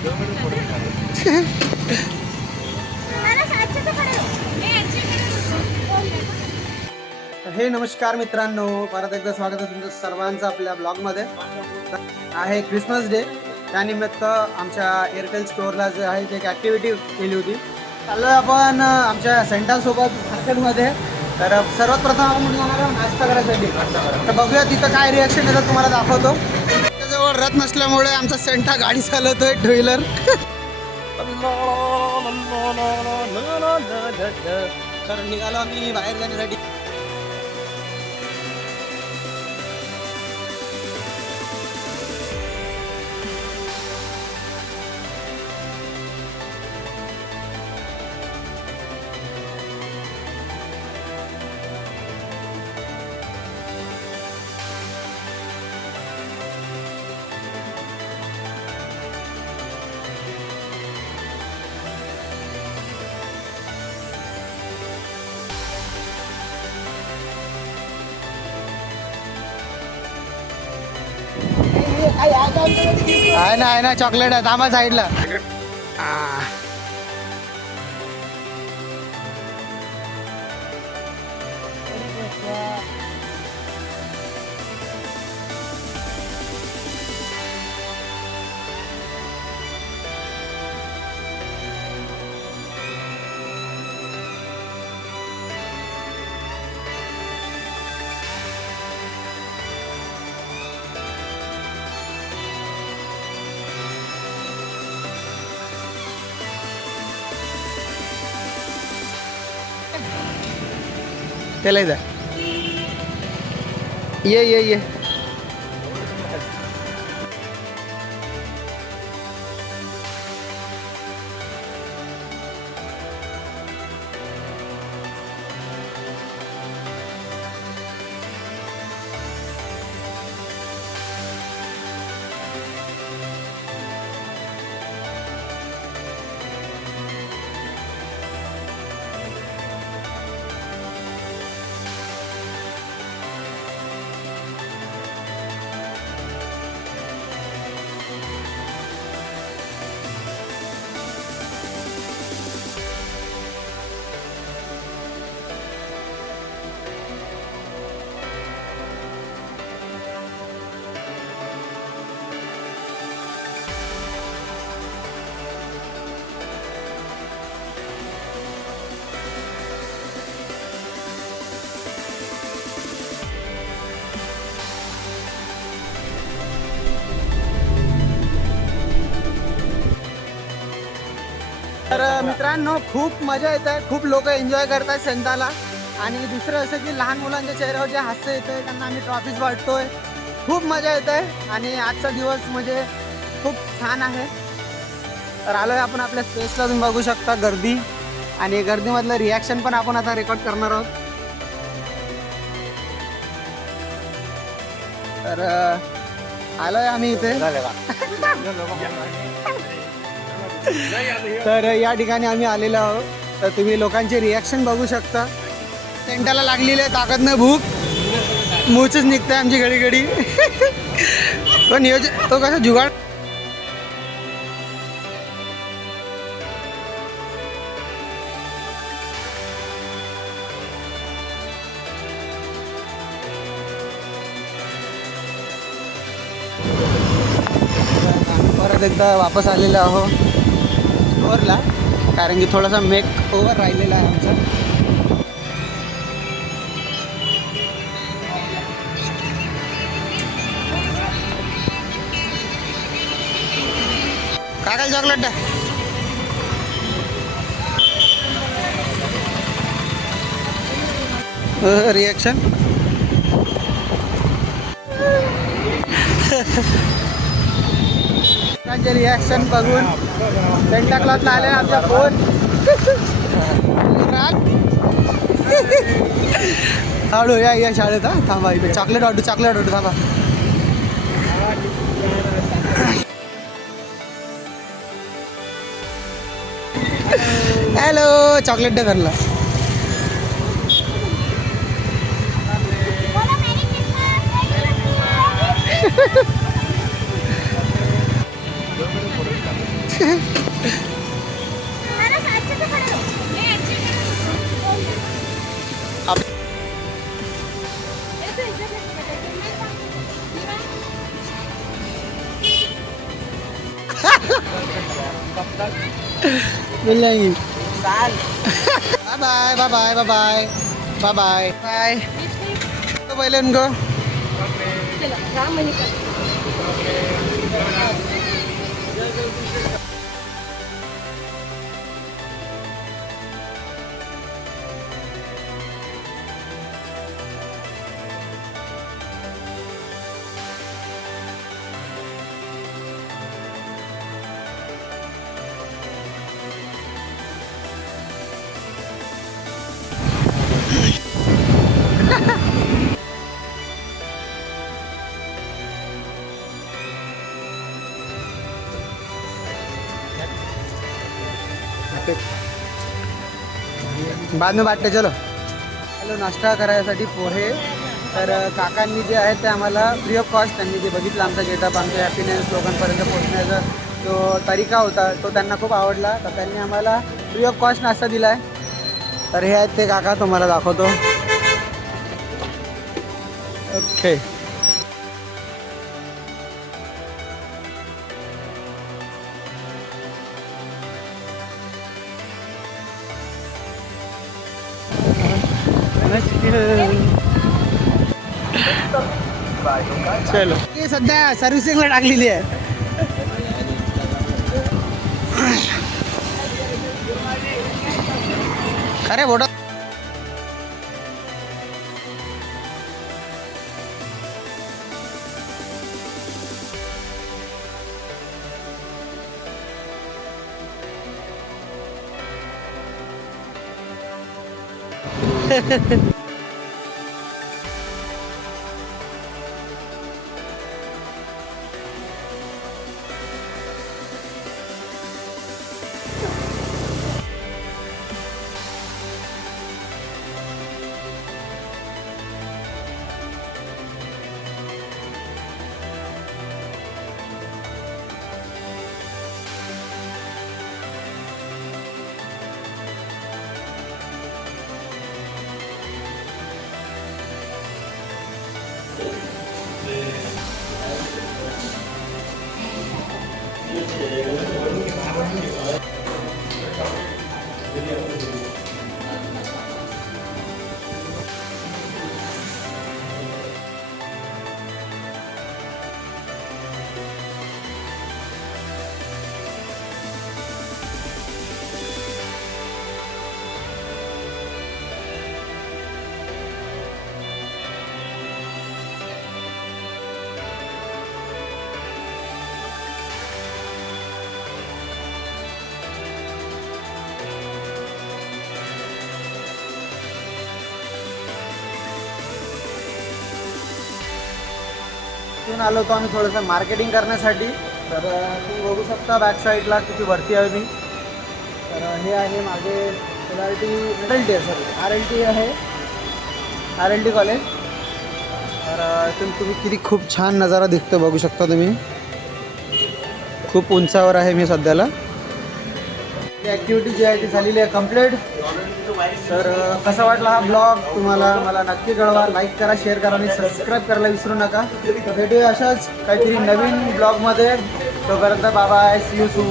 हे नमस्कार मित्रांनो, परत एकदा स्वागत आहे तुमचं सर्वांचं आपल्या ब्लॉगमध्ये. आहे क्रिसमस डे, त्यानिमित्त आमच्या एअरटेल स्टोअरला जे आहे एक ॲक्टिव्हिटी केली होती. चाललो आहे आपण आमच्या सेंटासोबत मार्केटमध्ये. तर सर्वात प्रथम आपण जाणार नाश्ता करायसाठी. तर बघूया तिथं काय रिॲक्शन येतं, तुम्हाला दाखवतो. त्याच्याजवळ रथ नसल्यामुळे आमचा सेंटा गाडी चालवतोय, टू व्हीलर. तर निघालो आम्ही बाहेर जाण्यासाठी. आहे ना चॉकलेट आहे, थांबा साईडला. त्याला ये तर मित्रांनो, खूप मजा येत आहे, खूप लोक एन्जॉय करतात सेंटाला. आणि दुसरं असं की लहान मुलांच्या चेहऱ्यावर जे हास्य येतं आहे, त्यांना आम्ही ट्रॉफीज वाटतोय. खूप मजा येत आहे आणि आजचा दिवस म्हणजे खूप छान आहे. तर आलो आहे आपण आपल्या स्पेसला, तुम्ही बघू शकता गर्दी, आणि गर्दीमधलं रिॲक्शन पण आपण आता रेकॉर्ड करणार आहोत. तर आलो आहे आम्ही इथे. तर या ठिकाणी आम्ही आलेलो आहोत. तर तुम्ही लोकांचे रिॲक्शन बघू शकता. सेंटाला लागलेली आहे ताकद नाही भूक, मूचच निघते आमची घडी घडी. तो नियोजन, तो कसा जुगाड. परत एकदा वापस आलेलो आहो स्टोअरला, कारण की थोडासा मेक ओव्हर राहिलेला आहे आमचा. काय चॉकलेट रिॲक्शन. रिॲक्शन बघून सेंटा क्लॉजला आले आमच्या फोन. हळू या शाळेत. थांबा इथे चॉकलेट ऑर्डर थांबा. हॅलो, चॉकलेट डे धरला. मिल जाएंगी। Bye bye bye bye bye bye bye bye bye. तो पहले उनको बाद में बाटते चलो। हॅलो, नाश्ता करायसाठी पोहे तर काकांनी जे आहेत ते आम्हाला फ्री ऑफ कॉस्ट, त्यांनी जे बघितलं आमचा गेटअप, आमच्या हॅपीनेस लोकांपर्यंत पोहोचण्याचा जो तरीका होता तो त्यांना खूप आवडला, तर त्यांनी आम्हाला फ्री ऑफ कॉस्ट नाश्ता दिला आहे। तर हे आहेत ते काका, तुम्हाला दाखवतो। ओके, चलो। हे सध्या सर्व्हिसिंगला टाकलेली आहे। अरे बोटा इथून आलो होतो आम्ही थोडंसं मार्केटिंग करण्यासाठी। तर तुम्ही बघू शकता बॅक साईडला किती वरती आहे मी। तर हे आहे मागे RLT आहे, RLT कॉलेज। तर इथून तुम्ही किती खूप छान नजारा दिसतो बघू शकता तुम्ही। खूप उंचावर आहे मी सध्याला। ॲक्टिव्हिटी जी आहे ती झालेली आहे कंप्लीट। तर कसा वाटला हा ब्लॉग तुम्हाला मला नक्की कळवा, लाईक करा, शेअर करा आणि सबस्क्राईब करायला विसरू नका। तर भेटूया अशाच काहीतरी नवीन ब्लॉगमध्ये। तोपर्यंत bye bye, see you soon.